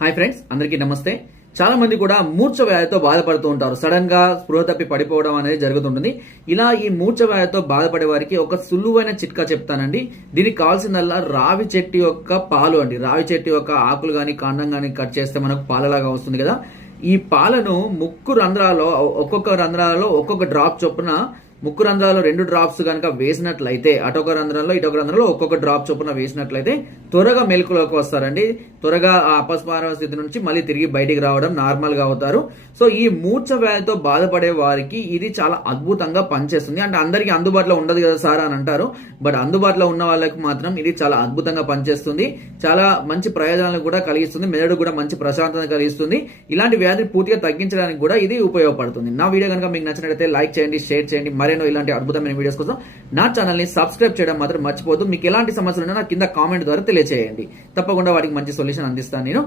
Hi friends, అందరికీ నమస్తే. చాలా మంది కూడా మూర్ఛ వ్యాధితో బాధపడుతూ ఉంటారు. సడన్ గా స్పృహ తప్పి పడిపోవడం అనేది జరుగుతుంటుంది. ఇలా ఈ మూర్ఛ వ్యాధితో బాధపడే వారికి ఒక సులువైన చిట్కా చెప్తానండి. దీనికి కావాల్సిందల్లా రావి చెట్టు యొక్క పాలు అండి. రావి చెట్టు యొక్క ఆకులు గాని కాండం గాని కట్ చేస్తే మనకు పాలలాగా వస్తుంది కదా. ఈ పాలను ముక్కు రంధ్రాలలో ఒక్కొక్క డ్రాప్ చొప్పున ముక్కు రంధ్రాల్లో 2 డ్రాప్స్ కనుక వేసినట్లయితే అటొక రంధ్రంలో ఇటొక రంధ్రంలో ఒక్కొక్క డ్రాప్ చొప్పున వేసినట్లయితే త్వరగా మెలకులోకి వస్తారండి. త్వరగా ఆ అపస్మార స్థితి నుంచి మళ్ళీ తిరిగి బయటికి రావడం నార్మల్ గా అవుతారు. సో ఈ మూర్ఛ వ్యాధితో బాధపడే వారికి ఇది చాలా అద్భుతంగా పనిచేస్తుంది. అంటే అందరికీ అందుబాటులో ఉండదు కదా సార్ అని అంటారు. బట్ అందుబాటులో ఉన్న వాళ్ళకి మాత్రం ఇది చాలా అద్భుతంగా పనిచేస్తుంది. చాలా మంచి ప్రయోజనాలు కూడా కలిగిస్తుంది. మెదడు కూడా మంచి ప్రశాంతత కలిగిస్తుంది. ఇలాంటి వ్యాధిని పూర్తిగా తగ్గించడానికి కూడా ఇది ఉపయోగపడుతుంది. నా వీడియో కనుక మీకు నచ్చినట్లయితే లైక్ చేయండి, షేర్ చేయండి. మరేనో ఇలాంటి అద్భుతమైన వీడియోస్ కోసం నా ఛానల్ ని సబ్స్క్రైబ్ చేయడం మాత్రం మర్చిపోతూ. మీకు ఎలాంటి సమస్యలు ఉన్నా కింద కామెంట్ ద్వారా తెలియజేయండి. తప్పకుండా వాటికి మంచి సొల్యూషన్ అందిస్తాను నేను.